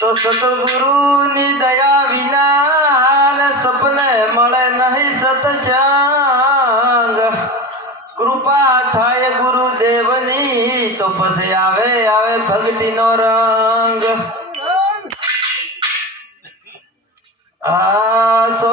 તો સતગુરુની દયા વિના હાલ મળે નહીં સતસંગ. કૃપા થાય ગુરુદેવની તો પછી આવે આવે ભક્તિનો રંગ. આ સો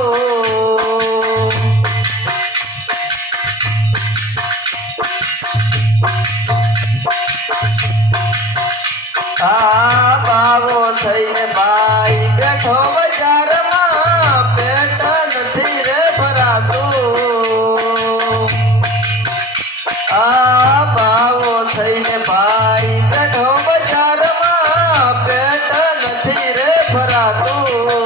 oh, oh.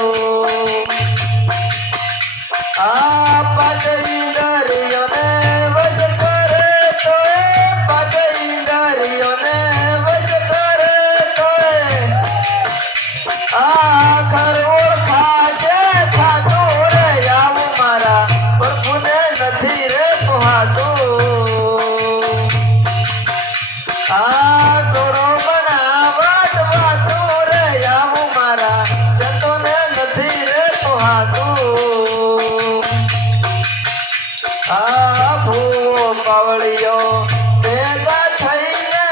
કાવળિયો ભેગા થઈને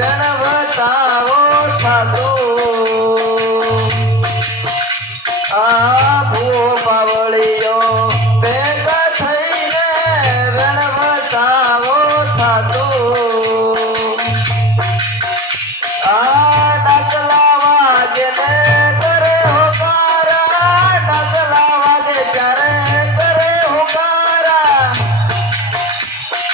વેણવતાઓ થતો આ ભૂ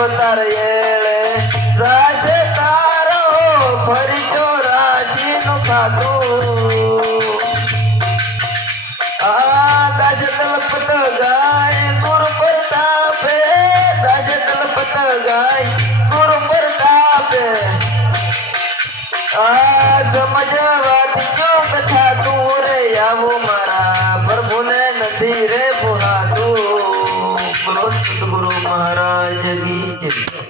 અવતાર એળે. રાશે તારો ફરી જો રાજી નો ખાતો. આ દાજ તલપત ગાય ગુર પ્રતાપે દાજ તલપત ગાય ગુર પ્રતાપે. આ સમજવાતી ચોક થાતું રે? આવો મારા પ્રભુને મહારાજ. Ay, te.